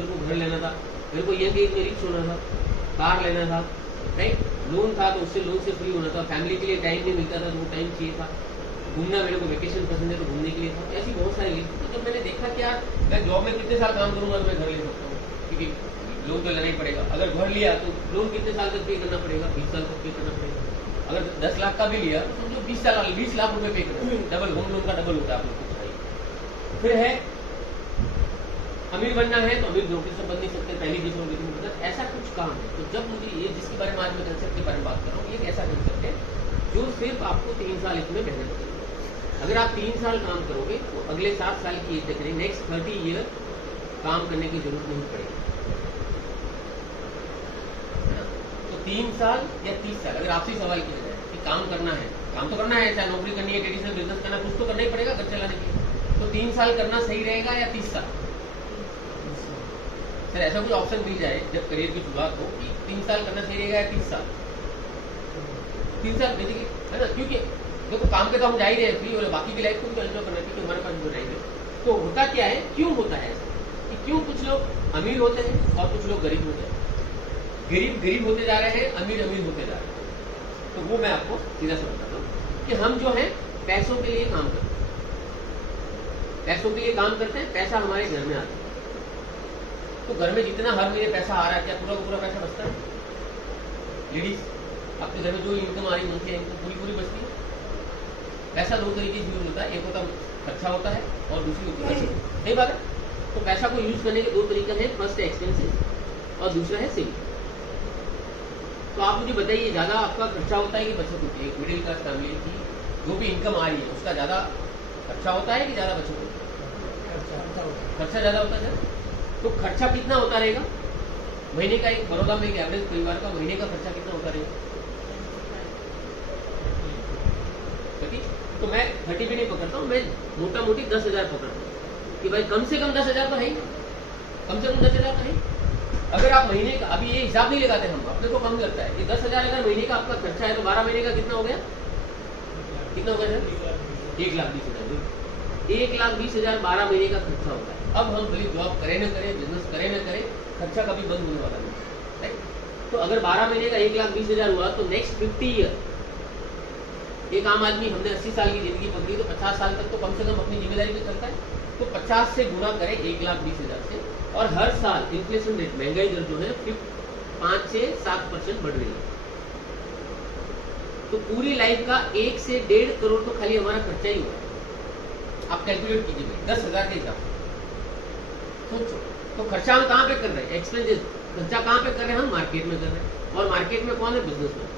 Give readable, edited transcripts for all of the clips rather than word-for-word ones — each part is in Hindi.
मेरे को घर लेना था, मेरे को यंग एज में रिच होना था, कार लेना था, राइट, लोन था तो उससे लोन से फ्री होना था, फैमिली के लिए टाइम नहीं मिलता था तो वो टाइम चाहिए था, घूमना मेरे को वेकेशन पसंद है तो घूमने के लिए था, ऐसी बहुत सारी लिस्ट। तो जब मैंने देखा कि यार मैं जॉब में कितने साल काम करूंगा तो मैं घर ले सकता हूँ, क्योंकि लोन तो लेना ही पड़ेगा। अगर घर लिया तो लोन कितने साल तक पे करना पड़ेगा, 20 साल तक पे करना पड़ेगा। अगर 10 लाख का भी लिया तो समझो 20 लाख रुपए पे करना, डबल, होम लोन का डबल होता है आप लोग को चाहिए। फिर है अमीर बनना है तो अमीर नौकरी से बन नहीं सकते, पहली चीज होगी, मतलब ऐसा कुछ काम है। तो जब मुझे ये जिसके बारे में आज मैं कंसेप्ट के बारे में बात कर रहा हूँ, ये एक ऐसा कंसेप्ट है जो सिर्फ आपको 3 साल इसमें मेहनत करनी। अगर आप 3 साल काम करोगे तो अगले 7 साल की एज तक, नेक्स्ट 30 ईयर काम करने की जरूरत नहीं पड़ेगी। तो 3 साल या 30 साल, अगर आपसे सवाल किया जाए कि काम करना है, काम तो करना है, चाहे नौकरी करनी है, ट्रेडिशनल बिजनेस करना है, कुछ तो करना ही पड़ेगा घर चलाने के लिए, तो 3 साल करना सही रहेगा या 30 साल? सर ऐसा कुछ ऑप्शन मिल जाए जब करियर की शुरुआत हो कि 3 साल करना सही रहेगा या 30 साल? 3 साल बेसिकली है ना, क्योंकि देखो काम के तो हम जा ही रहे हैं फ्री, और बाकी की लाइफ को भी तो एंजॉय करना है, क्योंकि हमारे पास जो रहेंगे। तो होता क्या है, क्यों होता है ऐसा कि क्यों कुछ लोग अमीर होते हैं और कुछ लोग गरीब होते हैं, गरीब होते जा रहे हैं, अमीर होते जा रहे हैं। तो वो मैं आपको सीधा सा बताता हूँ कि हम जो है पैसों के लिए काम करते हैं, पैसों के लिए काम करते हैं, पैसा हमारे घर में आता है। तो घर में जितना हर महीने पैसा आ रहा है, क्या पूरा का पूरा पैसा बचता है? लेडीज, आपके घर में जो इनकम आ रही है मंथली इनकम पूरी बचती है? पैसा दो तरीके से यूज होता है, एक होता खर्चा होता है और दूसरी होती है बचत, सही बात है। तो पैसा को यूज करने के 2 तरीके हैं, फर्स्ट है एक्सपेंसेस और दूसरा है सेविंग। तो आप मुझे बताइए, ज्यादा आपका खर्चा होता है कि बचत होती है? मिडिल क्लास फैमिली की जो भी इनकम आ रही है उसका ज्यादा खर्चा होता है कि ज्यादा बचत होती है? खर्चा ज्यादा होता है। तो खर्चा कितना होता रहेगा महीने का? एक बड़ौदा में एक एवरेज परिवार का महीने का खर्चा कितना होता रहेगा? तो मैं 30 भी नहीं पकड़ता हूँ, मैं मोटा मोटी 10,000 पकड़ता हूँ कि भाई कम से कम 10,000 तो है ही, कम से कम 10,000 तो है। अगर आप महीने का, अभी ये हिसाब नहीं लगाते हम, अपने को कम लगता है कि 10,000 अगर महीने का आपका खर्चा है तो 12 महीने का कितना हो गया? कितना हो गया सर? 1,20,000। 1,20,000 12 महीने का खर्चा होता है। अब हम भले जॉब करें न करें, बिजनेस करें न करें, खर्चा कभी बंद होने वाला नहीं, राइट। तो अगर 12 महीने का 1,20,000 हुआ तो नेक्स्ट 50 ईयर एक आम आदमी, हमने 80 साल की जिंदगी पकड़ी तो 50 साल तक तो कम से कम अपनी जिम्मेदारी पे चलता है। तो 50 से गुना करें 1,20,000 से, और हर साल इन्फ्लेशन रेट, महंगाई दर जो है 5 से 7% बढ़ रही है। तो पूरी लाइफ का 1 से 1.5 करोड़ तो खाली हमारा खर्चा ही हुआ है। आप कैलकुलेट कीजिए 10,000 के हिसाब से सोचो। तो खर्चा हम कहाँ पे कर रहे हैं? एक्सपेंसेस खर्चा कहाँ पे कर रहे हैं? हम मार्केट में कर रहे हैं, और मार्केट में कौन है? बिजनेस में।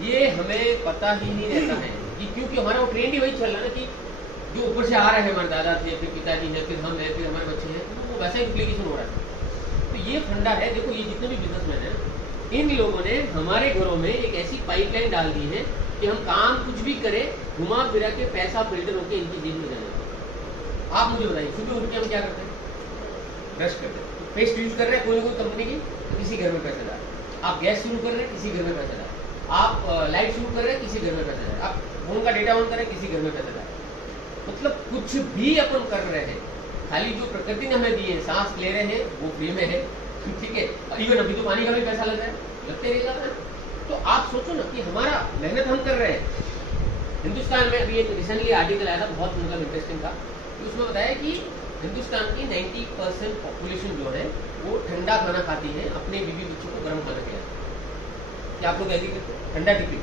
ये हमें पता ही नहीं रहता है कि क्योंकि हमारा वो ट्रेंड ही वही चल रहा है ना कि जो ऊपर से आ रहे हैं, हमारे दादा थे, फिर पिताजी हैं, फिर हम हैं, फिर हमारे बच्चे हैं, तो वो वैसा इम्प्लीकेशन हो रहा है। तो ये फंडा है। देखो ये जितने भी बिजनेसमैन हैं, इन लोगों ने हमारे घरों में एक ऐसी पाइपलाइन डाल दी है कि हम काम कुछ भी करें, घुमा फिरा के पैसा फिल्टर होकर इनकी जेब में जाने। आप मुझे बताइए, सुबह उठ के हम क्या करते हैं? ब्रश करते हैं, पेस्ट यूज कर रहे हैं कोई कंपनी की, तो किसी घर में पैसा जा रहा है। आप गैस शुरू कर रहे हैं, किसी घर में पैसा जा रहा है। आप लाइट शुरू कर रहे हैं, किसी घर में पैसा जा रहा है। आप फोन का डेटा ऑन कर रहे हैं, किसी घर में पैसा जा रहा है। मतलब कुछ भी अपन कर रहे हैं, खाली जो प्रकृति ने हमें दी है, सांस ले रहे हैं वो फ्री में है, ठीक है। इवन अभी तो पानी का भी पैसा लग रहा है, लगते रहेगा ना। तो आप सोचो ना कि हमारा मेहनत हम कर रहे हैं। हिंदुस्तान में अभी एक रिसेंटली आर्टिकल आया था, बहुत मतलब इंटरेस्टिंग था। उसमें बताया कि हिंदुस्तान की 90% पॉपुलेशन जो है वो ठंडा खाना खाती है, अपने बीवी बच्चों को गर्म खाना खिलाती है। क्या आप लोग एग्री करते हैं? ठंडा टिफिन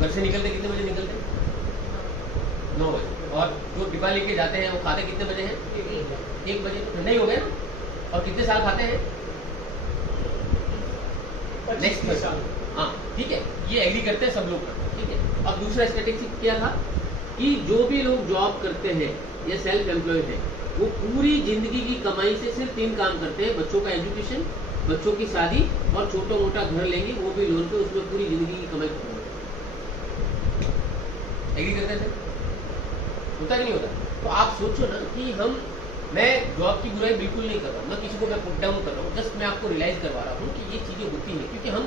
घर से निकलते कितने बजे निकलते हैं? 9 बजे। और जो डिब्बा लेके जाते हैं वो खाते कितने बजे हैं? 1 बजे। तो ठंडा ही हो गया ना। और कितने साल खाते हैं? नेक्स्ट साल। हाँ ठीक है, ये एग्री करते हैं सब लोग, ठीक है। अब दूसरा स्टैटिस्टिक्स क्या था कि जो भी लोग जॉब करते हैं या सेल्फ एम्प्लॉयड है, वो पूरी जिंदगी की कमाई से सिर्फ 3 काम करते हैं: बच्चों का एजुकेशन, बच्चों की शादी, और छोटा मोटा घर लेंगे, वो भी लोन पे, उसमें पूरी जिंदगी की कमाई खत्म हो जाती है। एग्री करते हैं? होता नहीं होता? तो आप सोचो ना कि मैं जॉब की बुराई बिल्कुल नहीं कर रहा हूँ, ना किसी को मैं पुट डाउन कर रहा हूँ, जस्ट मैं आपको रियलाइज करवा रहा हूँ कि ये चीजें होती हैं, क्योंकि हम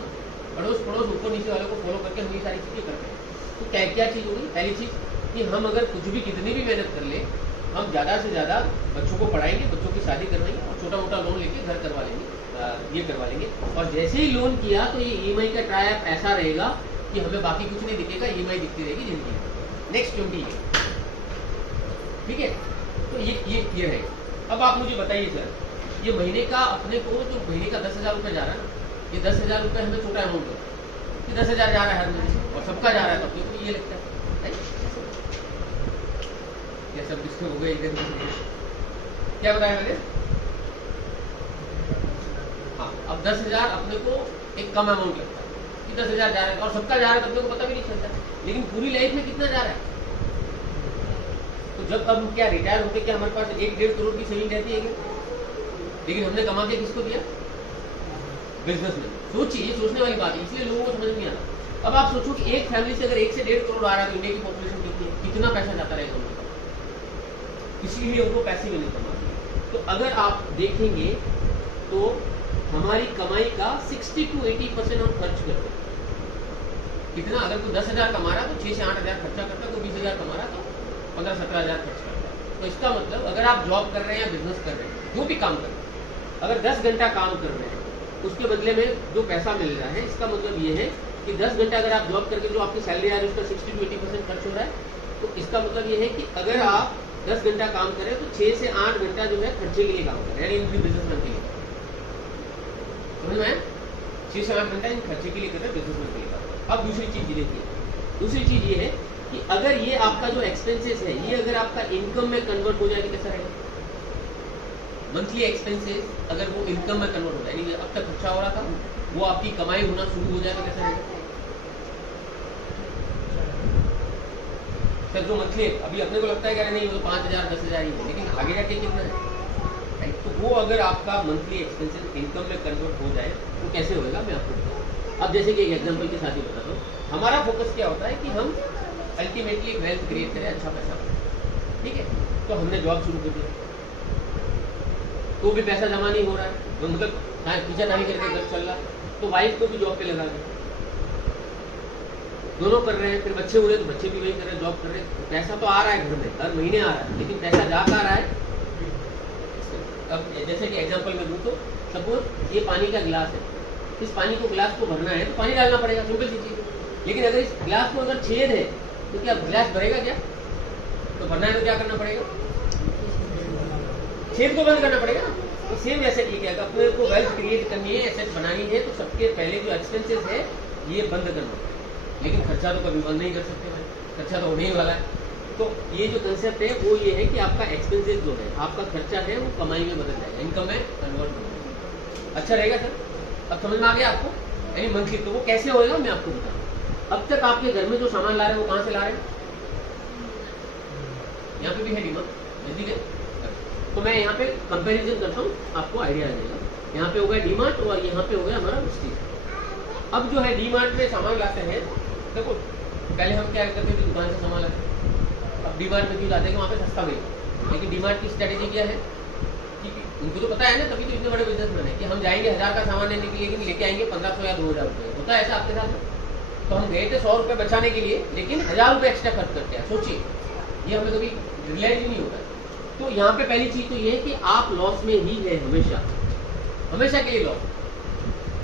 पड़ोस ऊपर नीचे वालों को फॉलो करके हम ये सारी चीजें करते हैं। तो क्या चीज होगी? पहली चीज कि हम अगर कुछ भी कितनी भी मेहनत कर ले, हम ज़्यादा से ज़्यादा बच्चों को पढ़ाएंगे, बच्चों की शादी करवाएंगे और छोटा मोटा लोन लेके घर करवा लेंगे, ये करवा लेंगे। और जैसे ही लोन किया तो ये EMI का ट्राई ऐसा रहेगा कि हमें बाकी कुछ नहीं दिखेगा, EMI दिखती रहेगी जिंदगी में नेक्स्ट 20 ईयर। ठीक है, तो ये क्लियर है। अब आप मुझे बताइए सर, ये महीने का अपने को जो महीने का 10,000 रुपये जा रहा है ना, ये 10,000 रुपये हमें छोटा अमाउंट है कि 10,000 जा रहा है हर महीने और सबका जा रहा है, तो अपने को ये लगता है ये सब डिस्टर्ब हो गए इधर। क्या बताया मैंने? हाँ, अब 10,000 अपने को एक कम अमाउंट लगता है कि 10,000 जा रहा है और सबका जा रहा है, तो अपने को पता भी नहीं चलता, लेकिन पूरी लाइफ में कितना जा रहा है। तो जब अब क्या रिटायर होते क्या हमारे पास 1-1.5 करोड़ की सेविंग रहती है क्या? लेकिन हमने कमा के किसको दिया? बिजनेस में। सोचिए, ये सोचने वाली बात है, इसलिए लोगों को समझ नहीं आता। अब आप सोचो कि एक फैमिली से अगर 1 से 1.5 करोड़ आ रहा है तो इंडिया की पॉपुलेशन कितनी है, कितना पैसा जाता रहेगा उनका, इसीलिए उनको पैसे भी नहीं कमाते। तो अगर आप देखेंगे तो हमारी कमाई का 60 to 80% हम खर्च करते हैं। कितना? अगर कोई 10,000 कमा रहा है तो 6 से 8,000 खर्चा करता है, कोई 20,000 कमा रहा है तो 15-17,000 खर्च करता है। तो इसका मतलब अगर आप जॉब कर रहे हैं या बिजनेस कर रहे हैं, जो भी काम कर रहे हैं, अगर 10 घंटा काम कर रहे हैं उसके बदले में जो पैसा मिल रहा है, इसका मतलब ये है कि 10 घंटा अगर आप जॉब करके जो आपकी सैलरी आ रही है उसका 60 to 80% खर्च हो रहा है। तो इसका मतलब ये है कि अगर आप 10 घंटा काम करें तो 6 से 8 घंटा जो है खर्चे के लिए काम करें, यानी इनकी बिजनेसमैन के लिए। समझ में? 6 से 8 घंटा इन खर्चे के लिए कर रहे हैं, बिजनेसमैन के लिए काम करें। अब दूसरी चीज देखिए, दूसरी चीज ये है कि अगर ये आपका जो एक्सपेंसेस है ये अगर आपका इनकम में कन्वर्ट हो जाए तो कैसा रहेगा? मंथली एक्सपेंसेस अगर वो इनकम में कन्वर्ट हो जाए, यानी अब तक खर्चा हो रहा था वो आपकी कमाई होना शुरू हो जाए तो कैसा रहेगा? सर जो मंथली अभी अपने को लगता है कि नहीं वो तो 5,000 10,000 ही है, लेकिन आगे जाके कितना है, तो वो अगर आपका मंथली एक्सपेंसेस इनकम में कन्वर्ट हो जाए तो कैसे होएगा मैं आपको बताऊँ। अब जैसे कि एक एग्जांपल के साथ ही बता दो, हमारा फोकस क्या होता है कि हम अल्टीमेटली वेल्थ क्रिएट करें, अच्छा पैसा। ठीक है, तो हमने जॉब शुरू कर दिया तो भी पैसा जमा नहीं हो रहा है, मतलब पीछा नहीं करके घर चल रहा, तो वाइफ को भी जॉब पे लगा दिया, दोनों कर रहे हैं, फिर बच्चे हुए तो बच्चे भी वही कर रहे हैं, जॉब कर रहे हैं, तो पैसा तो आ रहा है घर में, हर महीने आ रहा है, लेकिन पैसा जा कहाँ रहा है? अब जैसे कि एग्जांपल में दूं तो सपोज ये पानी का गिलास है, इस पानी को गिलास को भरना है तो पानी डालना पड़ेगा, सिंपल सी चीज है। लेकिन अगर इस गिलास को अगर छेद है तो क्या गिलास भरेगा क्या? तो भरना है तो क्या करना पड़ेगा? छेद को बंद करना पड़ेगा। तो सेम वैसे ठीक है, अपने को वेल्थ क्रिएट करनी है, एसेट बनानी है, तो सबके पहले जो एक्सपेंसेस है ये बंद करना पड़ेगा। लेकिन खर्चा तो कभी बंद नहीं कर सकते भाई, खर्चा तो होने ही वाला है। तो ये जो कंसेप्ट है वो ये है कि आपका एक्सपेंसेस जो है, आपका खर्चा है वो कमाई में बदल जाएगा, इनकम में कन्वर्ट हो जाएगा। अच्छा रहेगा सर? अब समझ में आ गया आपको? यानी मंथली तो वो कैसे होएगा मैं आपको बताऊँ। अब तक आपके घर में जो सामान ला रहे हैं वो कहाँ से ला रहे हैं? यहाँ पे भी है डीमार्ट, नजदीक है, तो मैं यहाँ पे कंपैरिजन करता हूँ, आपको आइडिया आ जाएगा। यहाँ पे हो गया डीमार्ट और यहाँ पे हो गया हमारा स्ट्रीट। अब जो है डीमार्ट में सामान लाते हैं, देखो पहले हम क्या करते थे, दुकान से सामान लाते, अब डीमार्ट में क्यों लाते हैं? वहाँ पे सस्ता मिलेगा। लेकिन डीमार्ट की स्ट्रेटेजी क्या है कि उनको तो पता है ना, तभी तो इतने बड़े बिजनेसमैन है कि हम जाएंगे 1000 का सामान लेने के लिए, लेकिन लेके आएंगे 1500 या 2000 रुपये। होता है ऐसा आपके साथ? तो हम गए थे 100 रुपये बचाने के लिए, लेकिन 1000 रुपये एक्स्ट्रा खर्च करते हैं। सोचिए, ये हमें कभी रियलाइज ही नहीं होता। तो यहाँ पे पहली चीज तो ये है कि आप लॉस में ही है, हमेशा हमेशा के लिए लॉस,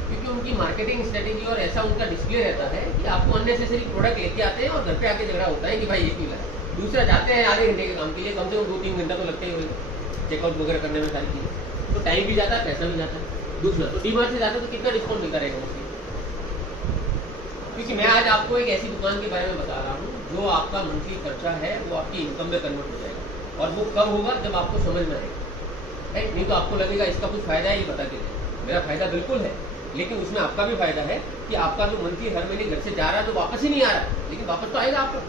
क्योंकि उनकी मार्केटिंग स्ट्रेटेजी और ऐसा उनका डिस्प्ले रहता है कि आपको अननेसेसरी प्रोडक्ट लेके आते हैं और घर पे आके झगड़ा होता है कि भाई ये क्यों लाया। दूसरा जाते हैं आधे घंटे के काम के लिए, कम से कम 2-3 घंटा तो लगता ही होगा चेकआउट वगैरह करने में, सारी चीज़ें, तो टाइम भी जाता है, पैसा भी जाता है। दूसरा तो डीमार्ट से जाते तो कितना डिस्काउंट मिलता रहेगा उसकी, क्योंकि मैं आज आपको एक ऐसी दुकान के बारे में बता रहा हूँ जो आपका मंथली खर्चा है वो आपकी इनकम में कन्वर्ट हो जाएगा। और वो कब होगा? जब आपको समझ में आएगा, राइट? नहीं तो आपको लगेगा इसका कुछ फायदा है, ये बता देते। मेरा फायदा बिल्कुल है, लेकिन उसमें आपका भी फायदा है कि आपका जो मंथली हर महीने घर से जा रहा है तो वापस ही नहीं आ रहा, लेकिन वापस तो आएगा आपका।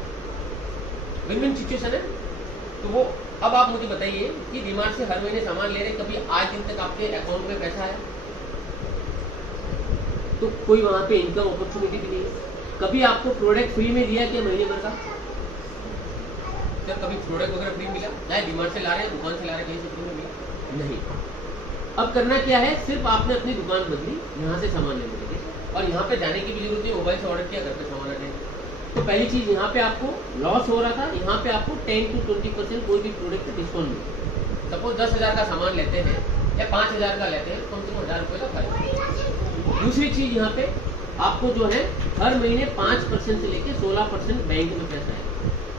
विन विन सिचुएशन है। तो वो अब आप मुझे बताइए कि डीमार्ट से हर महीने सामान ले रहे हैं, कभी आज दिन तक आपके अकाउंट में पैसा आया? तो कोई वहां पे इनकम अपॉर्चुनिटी भी नहीं है। कभी आपको प्रोडक्ट फ्री में दिया क्या महीने भर का? कभी प्रोडक्ट वगैरह फ्री मिला? चाहे डीमार्ट से ला रहे हैं, दुकान से ला रहे हैं, कहीं से फ्री में मिला? नहीं। अब करना क्या है, सिर्फ आपने अपनी दुकान बदली, यहाँ से सामान लेने लगे और यहाँ पे जाने की भी जरूरत नहीं, मोबाइल से ऑर्डर किया, घर पे सामान आ जाएगा। तो पहली चीज यहाँ पे आपको लॉस हो रहा था, यहाँ पे आपको 10 to 20% कोई भी प्रोडक्ट का डिस्काउंट मिलता। सपोज 10,000 का सामान लेते हैं या 5,000 का लेते हैं, कम से कम 1,000 रुपये का फायदा। दूसरी चीज यहाँ पे आपको जो है हर महीने 5% से लेके 16% बैंक में पैसा है।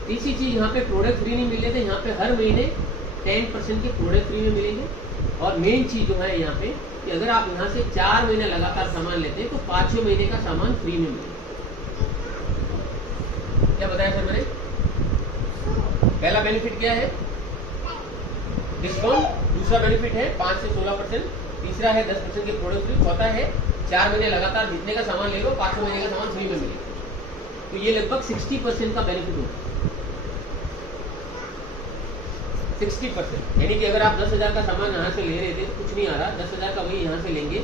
तीसरी चीज यहाँ पे प्रोडक्ट फ्री नहीं मिले थे, यहाँ पे हर महीने 10% के प्रोडक्ट फ्री में मिलेंगे। और मेन चीज जो है यहाँ पे कि अगर आप यहाँ से 4 महीने लगातार सामान लेते हैं तो 5वें महीने का सामान फ्री में मिलेगा। क्या बताया सर मैंने? पहला बेनिफिट क्या है? डिस्काउंट। दूसरा बेनिफिट है 5 से 16%। तीसरा है 10% के प्रोडक्ट फ्री। चौथा है 4 महीने लगातार जितने का सामान ले लो 5वें महीने का सामान फ्री में मिलेगा। तो ये लगभग 60% का बेनिफिट होगा। 60%, यानी कि अगर आप 10,000 का सामान यहाँ से ले रहे थे तो कुछ नहीं आ रहा, 10,000 का वही यहाँ से लेंगे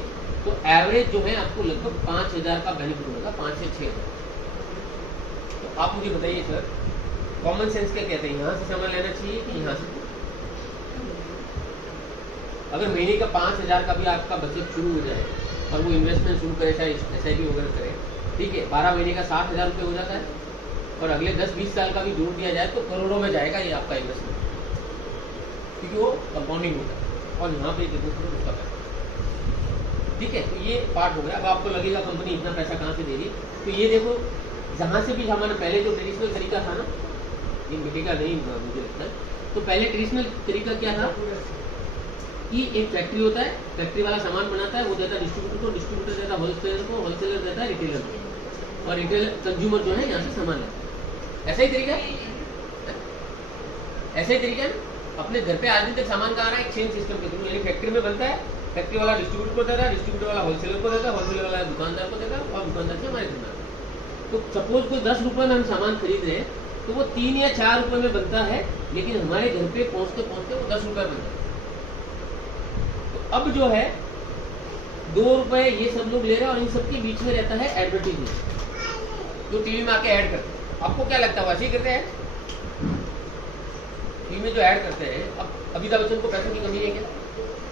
तो एवरेज जो है आपको लगभग 5,000 का बेनिफिट होगा, 5 से 6,000। तो आप मुझे बताइए सर, कॉमन सेंस क्या कहते हैं, यहाँ से सामान लेना चाहिए कि यहाँ से? अगर महीने का 5,000 का भी आपका बचत शुरू हो जाए और वो इन्वेस्टमेंट शुरू करे, चाहे SIP वगैरह करे, ठीक है, 12 महीने का 60,000 रुपये हो जाता है और अगले 10-20 साल का भी जोड़ दिया जाए तो करोड़ों में जाएगा ये आपका इन्वेस्टमेंट, क्योंकि वो कंपाउंडिंग होता है। और यहाँ पे देखो उसका पैसा, ठीक है। तो ये पार्ट हो गया। अब आपको लगेगा कंपनी इतना पैसा कहाँ से दे रही, तो ये देखो जहाँ से भी सामान, पहले जो ट्रेडिशनल तरीका था ना, ये मिलेगा नहीं मुझे लगता है, तो पहले ट्रेडिशनल तरीका क्या था कि एक फैक्ट्री होता है, फैक्ट्री वाला सामान बनाता है, वो देता है डिस्ट्रीब्यूटर को, डिस्ट्रीब्यूटर देता है होलसेलर को, होलसेलर देता है रिटेलर को, और रिटेलर कंज्यूमर जो है यहाँ से सामान लेता है। ऐसा ही तरीका है, ऐसा ही तरीका है। अपने घर पे आज दिन तक सामान कहाँ आ रहा है? एक चेन सिस्टम के थ्रू, यानी फैक्ट्री में बनता है, फैक्ट्री वाला डिस्ट्रीब्यूटर को देता है, डिस्ट्रीब्यूटर वाला होलसेलर को देता है, होलसेलर वाला दुकानदार को देता है और दुकानदार से हमारे घर में। तो सपोज कोई 10 रुपये में हम सामान खरीद रहे हैं तो वो 3 या 4 रुपये में बनता है, लेकिन हमारे घर पे पहुँचते पहुँचते वो 10 रुपये बनता है। तो अब जो है 2 रुपये ये सब लोग ले रहे हैं और इन सबके बीच में रहता है एडवर्टीजमेंट, जो टीवी में आके ऐड करते हैं। आपको क्या लगता है वैसे ही करते हैं? टीवी में जो ऐड करते हैं, अब अमिताभ बच्चन को पैसों की कमी है क्या?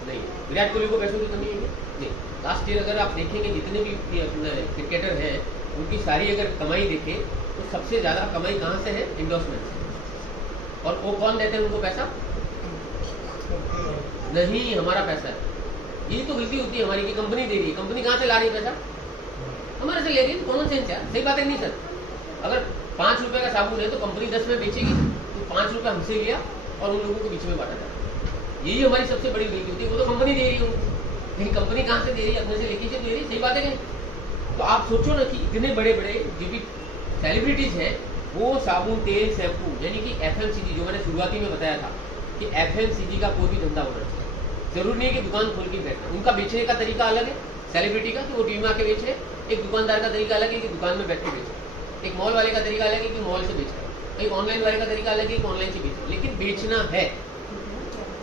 नहीं। विराट कोहली को पैसों की कमी है क्या? नहीं। लास्ट ईयर अगर आप देखेंगे जितने भी क्रिकेटर हैं उनकी सारी अगर कमाई देखें तो सबसे ज़्यादा कमाई कहाँ से है? एंडोर्समेंट से। और वो कौन देते हैं उनको पैसा? नहीं, हमारा पैसा है। ये तो गलती होती है हमारी कि कंपनी दे रही है। कंपनी कहाँ से ला रही है पैसा? हमारे से ले रही है। कॉमन सेंस है, सही बात है नहीं सर? अगर 5 रुपये का साबुन है तो कंपनी 10 में बेचेगी, तो 5 रुपये हमसे लिया और उन लोगों को बीच में बांटा जाता। यही हमारी सबसे बड़ी गलती होती है। वो तो कंपनी दे रही है, लेकिन कंपनी कहाँ से दे रही है? अपने से लेके से दे रही है। सही बात है क्या? तो आप सोचो ना कि इतने बड़े बड़े जो भी सेलिब्रिटीज हैं वो साबुन, तेल, शैम्पू, यानी कि FMCG, जो मैंने शुरुआती में बताया था कि FMCG का कोई भी धंधा होना चाहिए। जरूरी नहीं कि दुकान खोल के बैठना। उनका बेचने का तरीका अलग है सेलिब्रिटी का, कि वो टीवी में आके बेचे। एक दुकानदार का तरीका अलग है कि दुकान में बैठ के बेचे। एक मॉल वाले का तरीका अलग है कि मॉल से बेचे। एक ऑनलाइन वाले का तरीका अलग है कि ऑनलाइन से बेचे। लेकिन बेचना है।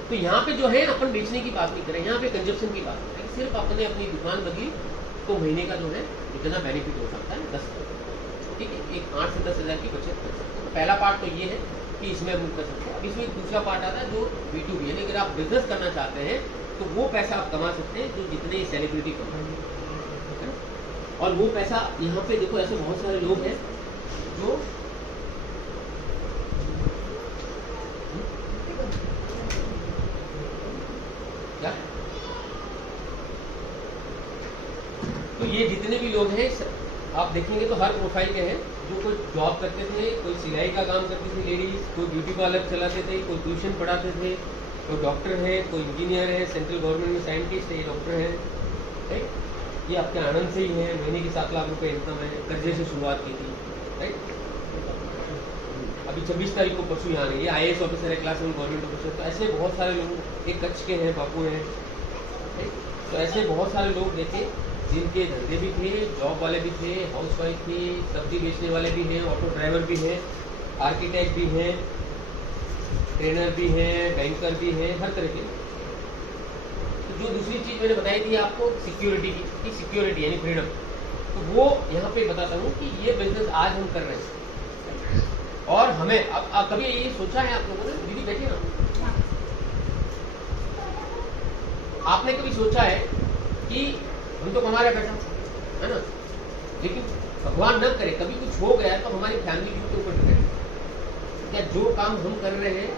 तो यहाँ पे जो है अपन बेचने की बात नहीं करें, यहाँ पे कंजप्शन की बात करें। सिर्फ अपने अपनी दुकान बदली तो महीने का जो है इतना बेनिफिट हो सकता है 10, ठीक है, एक 8 से 10 हज़ार की बचत कर सकते हैं। तो पहला पार्ट तो ये है कि इसमें हम कर सकते हैं। अब इसमें एक दूसरा पार्ट आता है जो B2B, यानी अगर आप बिजनेस करना चाहते हैं तो वो पैसा आप कमा सकते हैं जो जितने ही सेलिब्रिटी कमाएंगे। और वो पैसा यहाँ पे देखो, ऐसे बहुत सारे लोग हैं जो क्या, तो ये जितने भी लोग हैं आप देखेंगे तो हर प्रोफाइल के हैं। जो कोई जॉब करते थे, कोई सिलाई का काम करती थी लेडीज, कोई ब्यूटी पार्लर चलाते थे, कोई ट्यूशन पढ़ाते थे, कोई डॉक्टर है, कोई इंजीनियर है, सेंट्रल गवर्नमेंट में साइंटिस्ट है, ये डॉक्टर है, राइट। ये आपके आनंद से ही है, महीने की 7 लाख रुपए इनकम है, कर्जे से शुरुआत की थी, राइट। अभी 26 तारीख को परसों यहाँ रही है, IAS ऑफिसर है, क्लास 1 गवर्नमेंट ऑफिसर। तो ऐसे बहुत सारे लोग, एक कच्छ के हैं, बापू हैं, तो ऐसे बहुत सारे लोग देखे जिनके धंधे भी थे, जॉब वाले भी थे, हाउस वाइफ थी, सब्जी बेचने वाले भी हैं, ऑटो ड्राइवर भी हैं, आर्किटेक्ट भी हैं, ट्रेनर भी हैं, बैंकर भी हैं, हर तरह के। तो जो दूसरी चीज़ मैंने बताई थी आपको सिक्योरिटी की, सिक्योरिटी यानी फ्रीडम, तो वो यहाँ पे बताता हूँ कि ये बिजनेस आज हम कर रहे हैं। और हमें अब कभी ये सोचा है आप लोगों ने? दीदी बैठिए ना, आपने कभी सोचा है कि हम तो कमा रहे पैसा, है ना, लेकिन भगवान न करे कभी कुछ हो गया तो हमारी फैमिली के ऊपर डिपेंड। क्या जो काम हम कर रहे हैं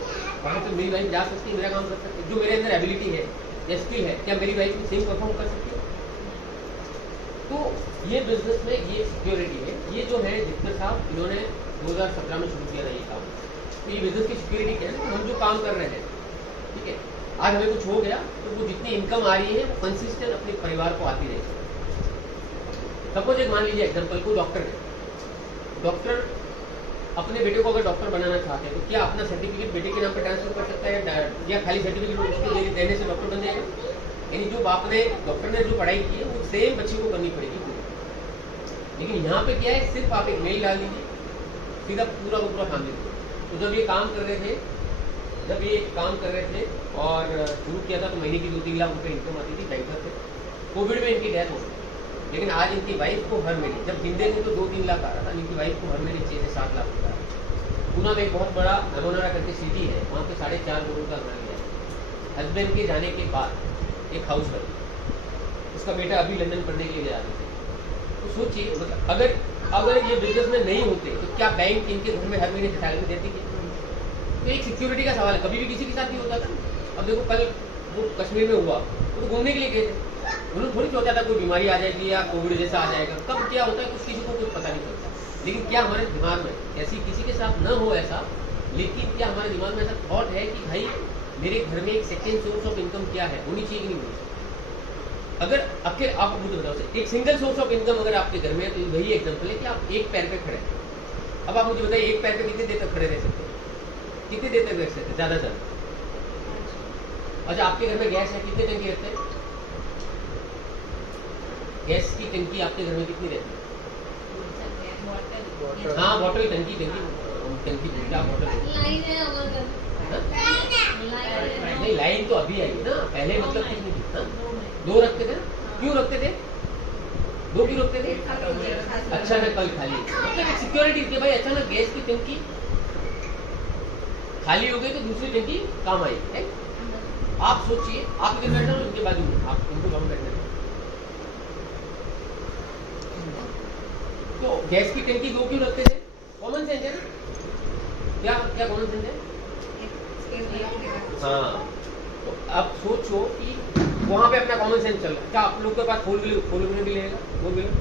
वहाँ पे मेरी वाइफ जा सकती है, मेरा काम कर सकती है, जो मेरे अंदर एबिलिटी है या स्किल है, क्या मेरी वाइफ भी सेम परफॉर्म कर सकती है? तो ये बिजनेस में ये सिक्योरिटी है। ये जो है जितने साहब इन्होंने 2017 में शुरू किया था ये काम, तो ये बिजनेस की सिक्योरिटी क्या है? हम जो काम कर रहे हैं, ठीक है, आज हमें कुछ हो गया तो वो जितनी इनकम आ रही है वो कंसिस्टेंट अपने परिवार को आती रहेगी। सपोज एक मान लीजिए एग्जाम्पल को डॉक्टर अपने बेटे को अगर डॉक्टर बनाना चाहते हैं तो क्या अपना सर्टिफिकेट बेटे के नाम पर ट्रांसफर कर सकता है या खाली सर्टिफिकेट उसको देने से डॉक्टर बन जाएगा? यानी जो बाप ने डॉक्टर ने जो पढ़ाई की है वो सेम बच्चे को करनी पड़ेगी। लेकिन यहाँ पे क्या है, सिर्फ आप एक मेल डाल दीजिए, सीधा पूरा का पूरा काम दीजिए। तो जब ये काम कर रहे थे और शुरू किया था तो महीने की 2-3 लाख रुपए इनकम आती थी, बैंकर थे। कोविड में इनकी डेथ हो गई, लेकिन आज इनकी वाइफ को हर महीने, जब जिंदे थे तो 2-3 लाख आ रहा था, इनकी वाइफ को हर महीने 6 से 7 लाख रुपया। पूना में एक बहुत बड़ा अमोनारा करके सिटी है, वहाँ पे 4.5 करोड़ का घर लिया है। हस्बैंड के जाने के बाद एक हाउस वाइफ, उसका बेटा अभी लंदन पढ़ने के लिए जा रहे थे। तो सोचिए, मतलब अगर ये बिजनेस में नहीं होते तो क्या बैंक इनके घर में हर महीने सेटलमेंट देती क्या? तो एक सिक्योरिटी का सवाल है, कभी भी किसी के साथ नहीं होता था। अब देखो कल वो कश्मीर में हुआ, वो तो घूमने के लिए गए थे, उन्होंने थोड़ी सोचा था कोई बीमारी आ जाएगी या कोविड जैसा आ जाएगा। कब क्या होता है कुछ किसी को कुछ पता नहीं चलता। लेकिन क्या हमारे दिमाग में ऐसी किसी के साथ न हो ऐसा, लेकिन क्या हमारे दिमाग में ऐसा थॉट है कि भाई मेरे घर में एक सेकेंड सोर्स ऑफ इनकम क्या है, होनी चाहिए कि नहीं होनी चाहिए? अगर अकेले आप मुझे बताओ, एक सिंगल सोर्स ऑफ इनकम अगर आपके घर में है तो वही एग्जाम्पल है कि आप एक पैर पे खड़े हैं। अब आप मुझे बताइए एक पैर पे कितनी देर तक खड़े रह सकते हैं? कितनी देर तक रह सकते हैं? ज़्यादा। अच्छा, आपके घर में गैस है, कितने टंकी रखते हैं? गैस की टंकी आपके घर में कितनी रहती है? हाँ, बॉटल टंकी क्या बॉटल नहीं, लाइन तो अभी आई है ना, पहले मतलब कितनी थी? 2 रखते थे ना? क्यों रखते थे? 2 क्यों रखते थे? अच्छा मैं कल खाली, मतलब एक सिक्योरिटी थी भाई। अचानक गैस की टंकी खाली हो गई तो दूसरी टंकी काम आई है। आप सोचिए, आप इधर बैठे हो, इनके बाजू में आप उनको कम बैठना। तो गैस की टंकी 2 क्यों रखते थे? कॉमन सेंस है ना? क्या कॉमन सेंस है? हाँ, तो अब सोचो कि वहां पे अपना कॉमन सेंस चल रहा है। क्या आप लोग के पास फोर व्हीलर भी रहेगा? 4 व्हीलर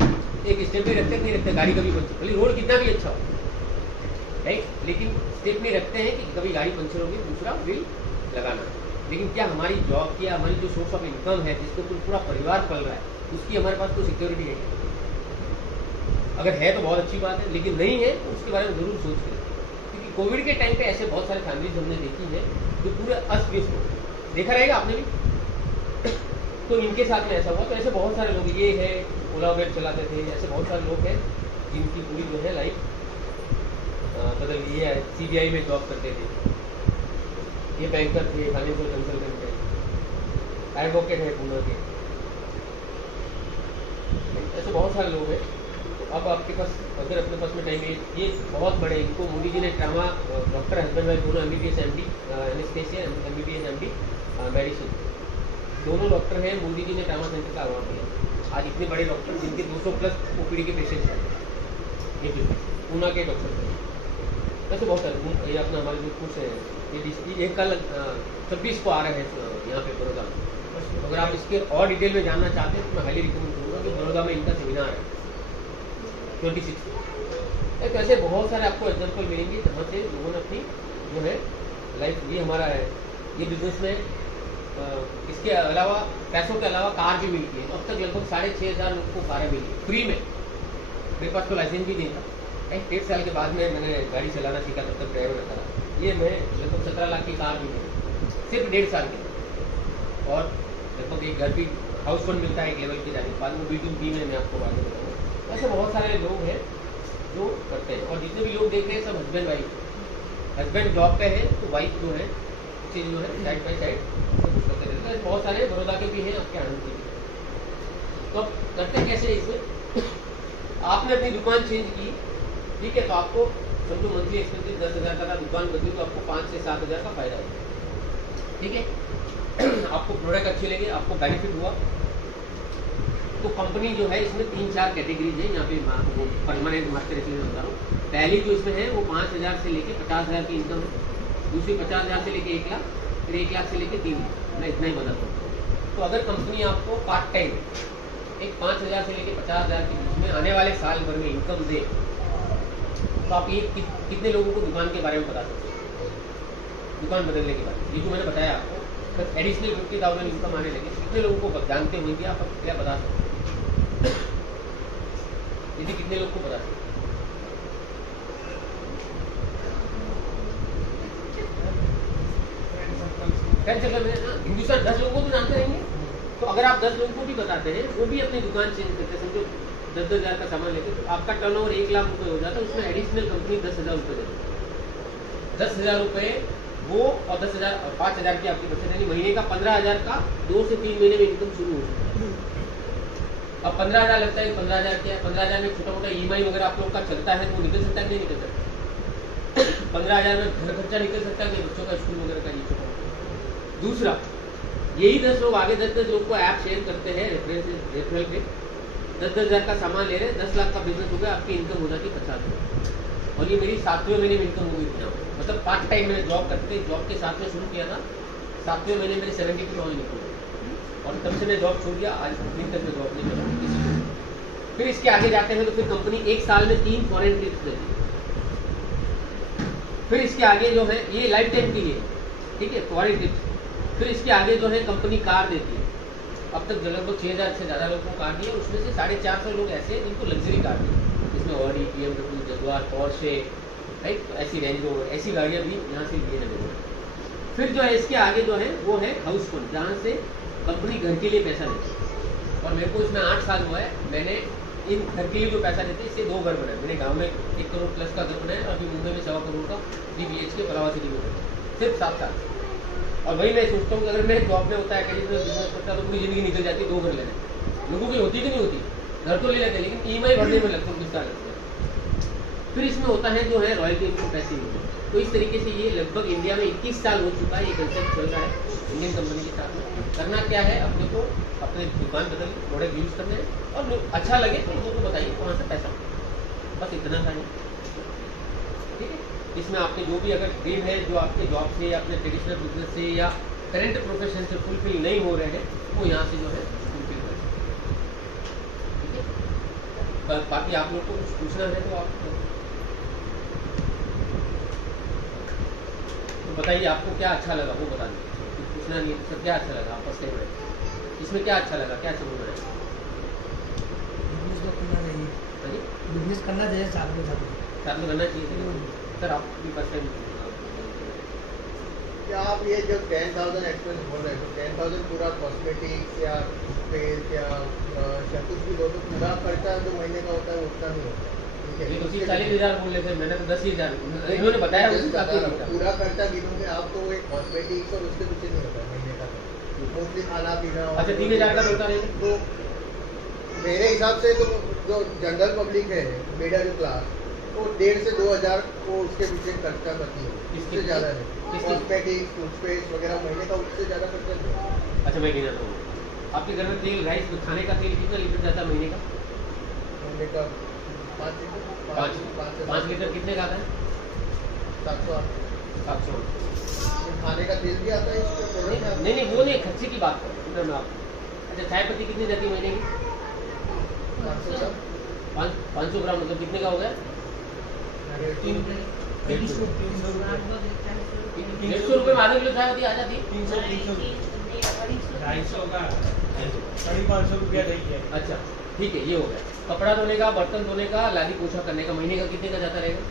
एक स्टेप भी रखते नहीं रखते, गाड़ी कभी बनती, भले रोड कितना भी अच्छा हो, राइट, लेकिन स्टेप नहीं रखते हैं कि कभी गाड़ी पंचर होगी, दूसरा व्हील लगाना। लेकिन क्या हमारी जॉब की, हमारी जो सोर्स ऑफ इनकम है जिसको पूरा परिवार पल रहा है, उसकी हमारे पास कोई सिक्योरिटी है? अगर है तो बहुत अच्छी बात है, लेकिन नहीं है तो उसके बारे में जरूर सोच करें। क्योंकि कोविड के टाइम पे ऐसे बहुत सारे फैमिलीज हमने देखी है जो पूरे अस्त व्यस्त हो, देखा रहेगा आपने भी। तो इनके साथ में ऐसा हुआ। तो ऐसे बहुत सारे लोग, ये है ओला उबेर चलाते थे, ऐसे बहुत सारे लोग हैं जिनकी पूरी जो है लाइफ बदल गई है। CBI में जॉब करते थे, ये बैंकर थे, फाइनेंशियल कंसल्टेंट थे, एडवोकेट है पूना के, ऐसे बहुत सारे लोग हैं। तो अब आपके पास अगर अपने पास में टाइम है, ये बहुत बड़े, इनको मोदी जी ने ट्रामा, डॉक्टर हस्बैंड वाइफ दोनों MBBS MD anaesthesia, MBBS MD medicine, दोनों डॉक्टर हैं। मोदी जी ने ट्रामा सेंटर का अवार्ड दिया। आज इतने बड़े डॉक्टर जिनके 200+ OPD के पेशेंट्स हैं, ये पूना के डॉक्टर थे। वैसे बहुत सारे, ये अपना हमारे जो कुछ है, ये कल 26 को आ रहे हैं यहाँ पे बड़ौदा में। अगर आप इसके और डिटेल में जानना चाहते हैं तो मैं हाईली रिकमेंड करूँगा कि बड़ौदा में इनका सेमिनार है 26। एक ऐसे बहुत सारे आपको एग्जाम्पल मिलेंगे जहाँ से लोगों ने अपनी जो है लाइफ, ये हमारा है ये बिजनेस में, इसके अलावा पैसों के अलावा कार भी मिलती है। तो अब तक लगभग 6,500 लोगों को कारें मिली फ्री में। मेरे पास तो लाइसेंस भी नहीं था, 1.5 साल के बाद में मैंने गाड़ी चलाना सीखा, तब तक ड्राइवर रहता था। ये मैं लगभग 17 लाख की कार भी मिली सिर्फ 1.5 साल के, और लगभग एक घर भी हाउस फंड मिलता है एक लेवल के जाने के बाद। वो B2B में मैं आपको बाद में बताऊँगा। ऐसे बहुत सारे लोग हैं जो करते हैं, और जितने भी लोग देख रहे हैं सब हस्बैंड वाइफ, हस्बैंड जॉब पे है तो वाइफ जो है चीज़ जो है साइड बाई साइड सब कुछ करते रहते हैं। बहुत सारे बड़ौदा के भी हैं, आपके आनंद के भी। तो अब करते कैसे इसमें, आपने अपनी दुकान चेंज की, ठीक है, तो आपको समझो मंथली एक्सपेंसिव 10,000 का दुकान बदली तो आपको 5 से 7,000 का फायदा है, ठीक है। आपको प्रोडक्ट अच्छे लगे, आपको बेनिफिट हुआ, तो कंपनी जो है इसमें 3-4 कैटेगरीज है। यहाँ पे वो परमानेंट मास्टर इसलिए बता रहा हूँ। पहली जो इसमें है वो 5,000 से लेके 50,000 की इनकम है, दूसरी 50,000 से लेके 1 लाख, फिर 1 लाख से लेके 3 लाख। मैं इतना ही बताता हूँ। तो अगर कंपनी आपको पार्ट टाइम एक 5,000 से लेके 50,000 के बीच में आने वाले साल भर में इनकम दे, तो आप ये कितने लोगों को दुकान के बारे में बता सकते हैं? दुकान बदलने के बाद ये जो मैंने बताया आपको, एडिशनल 50,000 इनकम आने लगे, कितने लोगों को जानते होंगे आप क्या बता सकते हैं? यदि कितने लोग को बता सकते हैं? हिंदुस्तान 10 लोगों को तो जानते रहेंगे। तो अगर आप 10 लोगों को भी बताते हैं, वो भी अपनी दुकान चेंज करते हैं, समझो 10,000 का सामान लेते, तो आपका टर्नओवर 1 लाख रुपए हो जाता है। उसमें एडिशनल कंपनी 10,000 रुपये देती है। 10,000 रुपये वो और 10,000 और 5,000 की आपकी बचत, यानी महीने का 15,000 का 2 से 3 महीने में इनकम शुरू हो सकता है। अब 15,000 लगता है, 15,000 क्या है? 15,000 में छोटा मोटा EMI वगैरह आप लोग का चलता है तो निकल सकता है कि नहीं निकल सकता? 15,000 में घर खर्चा निकल सकता है कि बच्चों का स्कूल वगैरह का ये छोटा मोटा। दूसरा, यही 10 लोग आगे 10 लोग को ऐप शेयर करते हैं रेफरल पे, 10,000 का सामान ले रहे हैं, 10 लाख का बिजनेस हो गया, आपकी इनकम हो जाती है 50,000। और ये मेरी 7वें महीने में इनकम हो गई थी। मतलब पार्ट टाइम मैंने जॉब करते जॉब के साथ में शुरू किया था, 7वें महीने मेरे 72 लॉन्च निकल गए और तब से मैं जॉब छोड़ दिया। आज दिन तक मैं जॉब नहीं कर रहा। फिर इसके आगे जाते हैं तो फिर कंपनी 1 साल में 3 फॉरेन ट्रिप्स देती है। फिर इसके आगे जो है ये लाइफ टाइम के लिए, ठीक है, फॉरेन ट्रिप्स। फिर इसके आगे जो है कंपनी कार देती है। अब तक लगभग 6,000 से ज़्यादा लोगों को कार दी है। उसमें से 450 लोग ऐसे हैं जिनको लग्जरी कार दी है, जिसमें Audi, BMW, Jaguar, Porsche, right, तो ऐसी रेंज रोवर, ऐसी गाड़ियाँ भी यहाँ से लिए जाने वाली। फिर जो है इसके आगे जो है वो है हाउस फंड, जहाँ से कंपनी घर के लिए पैसा देती है। और मेरे को इसमें 8 साल हुआ है, मैंने इन घर के लिए जो पैसा देते हैं इससे 2 घर बनाए। मैंने गाँव में 1 करोड़ प्लस का घर बनाया, अभी मुंबई में 1.25 करोड़ का 3 BHK पलावा सिटी में बनाया, सिर्फ 7 साल। और वही मैं सोचता हूँ कि अगर मैं जॉब में होता है, कहीं बिजनेस करता तो पूरी जिंदगी निकल जाती, 2 घर लेने। लोगों की होती कि नहीं होती? घर तो ले लेते लेकिन EMI भरने में लगता है 20 साल लगते हैं। फिर इसमें होता है जो है रॉयल्टी इनकम पैसिव इनकम। तो इस तरीके से ये लगभग इंडिया में 21 साल हो चुका है, ये कंसेप्ट चल रहा है इंडियन कंपनी के साथ में। करना क्या है, अपने को अपने दुकान बदल प्रोडक्ट यूज़ करने हैं और अच्छा लगे तो लोगों को बताइए कहाँ से पैसा, बस इतना था। ठीक है, इसमें आपके जो भी अगर ड्रीम है, जो आपके जॉब से या अपने ट्रेडिशनल बिजनेस से या करेंट प्रोफेशन से फुलफिल नहीं हो रहे हैं, वो यहाँ से जो है फुलफिल कर सकते हैं। ठीक है, बाकी आप लोग को कुछ पूछना है तो आप तो बताइए, आपको क्या अच्छा लगा वो बता दीजिए। कुछ पूछना नहीं है, सब क्या अच्छा लगा? आप फर्स्ट टाइम आए, इसमें क्या अच्छा लगा, क्या समझ में आया? बिजनेस करना चाहिए, साथ में करना चाहिए। सर आप भी फर्स्ट टाइम, क्या आप ये जो 10,000 एक्सपेंस बोल रहे हैं, तो 10,000 पूरा कॉस्मेटिक्स या पेस्ट या कुछ भी दो तो पूरा खर्चा जो महीने का होता है उतना नहीं होता? ये तो 40,000 बोल रहे थे, मैंने तो 10,000 इन्होंने बताया। पूरा खर्चा गिनोगे आप तो एक कॉस्मेटिक्स और उसके पीछे नहीं होता महीने का, मोस्टली खाना पीना। अच्छा, 3,000 का होता है। तो मेरे हिसाब से तो जो जनरल पब्लिक है, मिडिल क्लास, वो 1,500 से 2,000 को उसके पीछे खर्चा करती है, इससे ज़्यादा है। कॉस्मेटिक्स, टूथपेस्ट वगैरह महीने का उससे ज़्यादा खर्चा नहीं है। अच्छा, मैं गिना तो आपके घर में तेल, राइस, खाने का तेल कितना लीटर जाता है महीने का? महीने का 5 लीटर। 5 लीटर कितने का आता है? 700। खाने का तेल भी आता है इसमें? नहीं, वो नहीं, खर्चे की बात कर रहा हूँ आप। अच्छा, चाय पत्ती कितनी जाती है महीने की? 500 ग्राम, मतलब कितने का हो गया? 150 रुपये में आधा किलो चाय पत्ती आ जाती है। 550 रुपया देंगे। अच्छा, ठीक है, ये हो गया। कपड़ा धोने का, बर्तन धोने का, लादी पोछा करने का महीने का कितने का जाता रहेगा?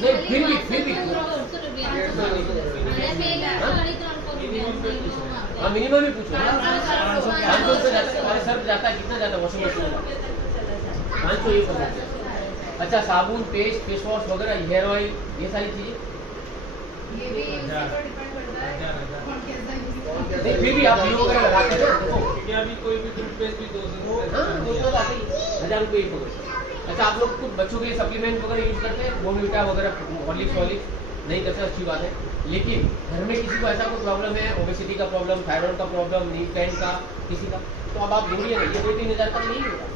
नहीं, फिर भी हाँ, मिनिमम ही पूछो। 500 रुपये जाता है। हमारे सर्फ जाता है, कितना जाता है वॉशिंग मशीन का? 500 ही पड़ता है। अच्छा, साबुन, पेस्ट, फेस वॉश वगैरह, हेयर ऑयल, ये सारी चीजें फिर भी आप वीडियो वगैरह लगाते हैं। अभी कोई भी टूथपेस्ट भी 200 हाँ, 200 का 1,000 रुपये ही पकड़। अच्छा, आप लोग कुछ बच्चों के लिए सप्लीमेंट वगैरह यूज करते हैं, बोर्नविटा वगैरह, हॉर्लिक्स वॉर्लिक्स? नहीं करते, अच्छी बात है। लेकिन घर में किसी को ऐसा कोई प्रॉब्लम है, ओबेसिटी का प्रॉब्लम, थायराइड का प्रॉब्लम, नी पेन का किसी का, तो अब आप ढूंढिए नहीं, ये 2-3 हज़ार तक नहीं होगा।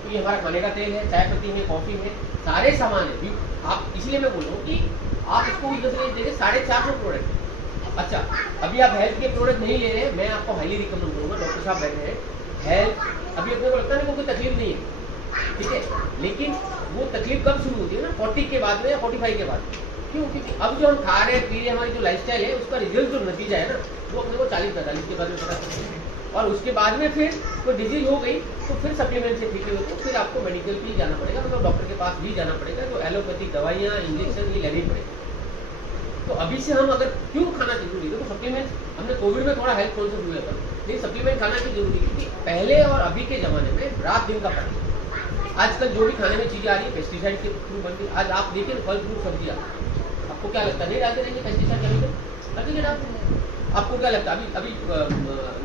तो ये हमारा खाने का तेल है, चाय पत्ती है, कॉफ़ी है, सारे सामान है। आप इसलिए मैं बोल रहा हूँ कि आप इसको देखिए 450 प्रोडक्ट। अच्छा, अभी आप हेल्थ के प्रोडक्ट नहीं ले रहे हैं, मैं आपको हाईली रिकमेंड करूँगा, डॉक्टर साहब बैठे हैं, हेल्थ अभी अपने को लगता है ना कोई तकलीफ नहीं है, ठीक है, लेकिन वो तकलीफ कब शुरू होती है ना, 40 के बाद में या 45 के बाद। क्यों? क्योंकि अब जो हम खा रहे हैं, पी रहे हैं, हमारी जो लाइफस्टाइल है, उसका रिजल्ट जो नतीजा है ना, वो अपने को 40-45 के बाद में पता चलता है। और उसके बाद में फिर कोई डिजीज हो गई तो फिर सप्लीमेंट से ठीक है, तो फिर आपको मेडिकल भी जाना पड़ेगा, मतलब डॉक्टर के पास भी जाना पड़ेगा, तो एलोपैथिक दवाइयाँ, इंजेक्शन ये लेनी पड़ेगी। तो अभी से हम अगर क्यों खाना जरूरी है, तो सप्लीमेंट हमने कोविड में थोड़ा हेल्थ कॉन्शियस हुआ था, लेकिन सप्लीमेंट खाना क्यों जरूरी, क्योंकि पहले और अभी के ज़माने में रात दिन का फर्क है। आजकल जो भी खाने में चीज़ें आ रही है पेस्टिसाइड के थ्रू बनती है। आज आप देखिए फल फ्रूट सब्जियाँ, आपको क्या लगता है नहीं डालते रहेंगे पेस्टिसाइड केमिकल? लगेंगे डालते हैं। आपको क्या लगता है अभी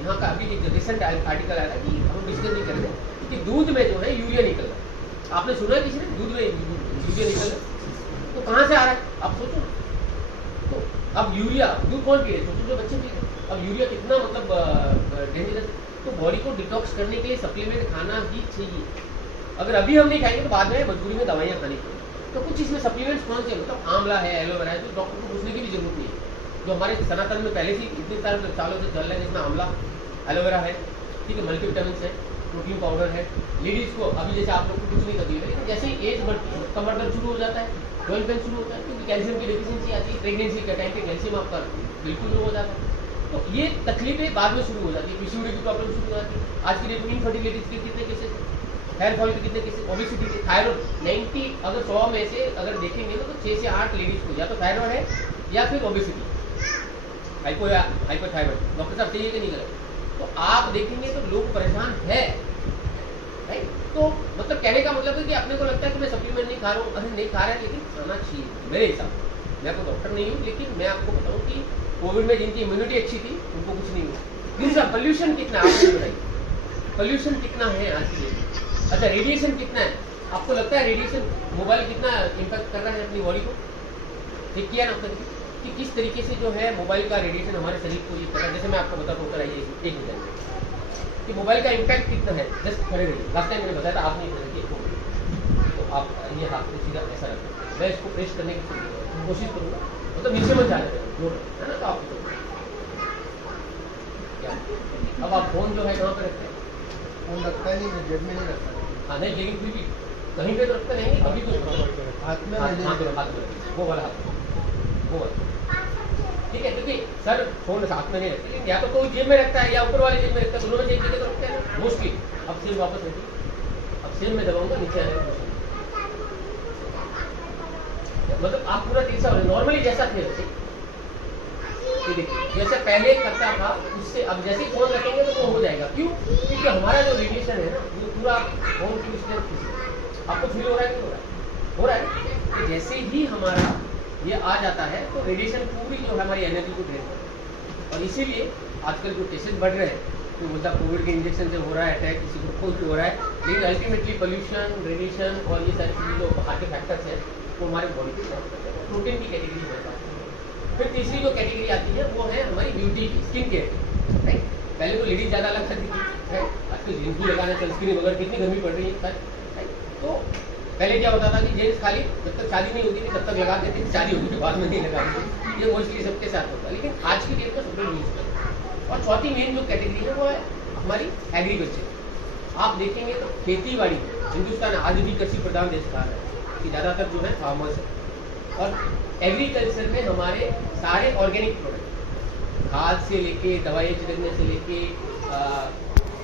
यहाँ का अभी एक रिसेंट आर्टिकल आया था कि हम डिस्कस नहीं करेंगे कि दूध में जो है यूरिया निकल रहा है। आपने सुना है किसी ने दूध में यूरिया निकल रहा है? तो कहाँ से आ रहा है आप सोचो। तो अब यूरिया दूध कौन पी रहे, सोचो जो बच्चे पी रहे। अब यूरिया कितना मतलब डेंजरस। तो बॉडी को डिटॉक्स करने के लिए सप्लीमेंट खाना ही चाहिए। अगर अभी हम नहीं खाएंगे तो बाद में मजबूरी में दवाइयाँ खानी पड़ेगी। तो कुछ इसमें सप्लीमेंट्स कौन से, मतलब आंवला है, एलोवेरा है, तो डॉक्टर को पूछने की भी जरूरत नहीं है। जो हमारे सनातन में पहले से इतने सारे सालों से चल रहे हैं, जिसमें आंवला, एलोवेरा है, ठीक है, मल्टीविटामिन है, प्रोटीन पाउडर है। लेडीज़ को अभी जैसे आप लोग को कुछ नहीं करती है, लेकिन जैसे ही एज बढ़ती है, कमर दर्द शुरू हो जाता है, जॉइंट पेन शुरू होता है, क्योंकि कैल्शियम की डिफिशियंसी आती है, प्रेगनेंसी के टाइम पे कैल्शियम आपका बिल्कुल लो हो जाता है। तो ये तकलीफें बाद में शुरू हो जाती है, पीसीओडी की प्रॉब्लम शुरू हो जाती है। आज की डेट में इनफर्टिलिटी के कितने केसेस, हेयर फॉल के कितने केसेस, ओबेसिटी के, थायराइड 90 अगर 100 में से अगर देखेंगे तो 6 से 8 लेडीज को या तो थायराइड है या फिर ओबेसिटी, हाइपोथायराइड। डॉक्टर साहब चाहिए कि नहीं करें? तो आप देखेंगे तो लोग परेशान है, राइट। तो मतलब कहने का मतलब है कि अपने को लगता है कि मैं सप्लीमेंट नहीं खा रहा हूँ, अरे नहीं खा रहा है, लेकिन खाना चाहिए मेरे हिसाब से। मैं तो डॉक्टर नहीं हूँ, लेकिन मैं आपको बताऊँ कि कोविड में जिनकी इम्यूनिटी अच्छी थी उनको कुछ नहीं हुआ। दूसरा, पोल्यूशन कितना है आपको बताइए, पोल्यूशन कितना है आज की डेट में। अच्छा, रेडिएशन कितना है, आपको लगता है रेडिएशन मोबाइल कितना इम्पैक्ट कर रहा है अपनी बॉडी को? ठीक किया ना आपने कि किस तरीके से जो है मोबाइल का रेडिएशन हमारे शरीर को ये कर रहा है। जैसे मैं आपको बताता हूँ, कराइए एक मिनट कि मोबाइल का इम्पैक्ट कितना है। जस्ट खड़े रहिए, लास्ट टाइम मैंने बताया था, आप नहीं खड़े रहिए, तो आप ये हाथ को सीधा ऐसा रखें, मैं इसको प्रेस करने की कोशिश करूँगा, मतलब नीचे मत जाने देना, जोड़ है ना। तो आप क्या अब आप फोन जो है कहाँ पे रखते हैं? फोन रखता है नहीं, जेब में नहीं रखता। हाँ नहीं, लेकिन फिर भी कहीं पे तो रखते नहीं, अभी तो हाथ में, वो वाला हाथ, वो वाला, ठीक है। क्योंकि सर फोन हाथ में नहीं रखते, लेकिन या तो कोई जेब में रखता है या ऊपर वाले जेब में रखता है, दोनों में से एक जगह तो रखते हैं मोस्टली। अब सिर वापस रखिए, अब सिर में दबाऊंगा, नीचे आएगा, मतलब आप पूरा तीसरा नॉर्मली जैसा थे वैसे, देखिए जैसे पहले करता था उससे अब जैसे ही फोन रखेंगे तो वो हो जाएगा। क्यों? क्योंकि हमारा जो रेडिएशन है ना, वो पूरा फोन की स्ट्रेंथ, आपको फील हो रहा है कि हो रहा है कि जैसे ही हमारा ये आ जाता है तो रेडिएशन पूरी जो है हमारी एनर्जी को ड्रेन करता है। और इसीलिए आजकल जो केसेस बढ़ रहे हैं, तो मतलब कोविड के इंजेक्शन से हो रहा है अटैक, किसी को कुछ हो रहा है, लेकिन अल्टीमेटली पोल्यूशन, रेडिएशन और ये सारी चीज़ें जो बाहर के फैक्टर्स हैं वो हमारे बॉडी को कॉज करते हैं। प्रोटीन की कैटेगरी में जाती है। फिर तीसरी जो कैटेगरी आती है वो है हमारी ब्यूटी की, स्किन केयर की, राइट। पहले तो लेडीज ज़्यादा लग सकती थी, आजकल जेंट्स भी लगाना, सनस्क्रीन वगैरह कितनी गर्मी पड़ रही है, राइट। तो पहले क्या होता था कि जेंट्स खाली जब तक शादी नहीं होती थी तब तक लगा देते थे, शादी होती थी बाद में नहीं लगाते, ये मोस्टली सबके साथ होता है। लेकिन आज की डेट में सब लोग यूज करते हैं। और चौथी मेन जो कैटेगरी है वो है हमारी एग्रीकल्चर। आप देखेंगे तो खेती बाड़ी, हिंदुस्तान आज भी कृषि प्रधान देश कहा है कि ज़्यादातर जो है फार्मर्स है, और एग्रीकल्चर में हमारे सारे ऑर्गेनिक प्रोडक्ट, खाद से लेके दवाई छिड़कने से लेके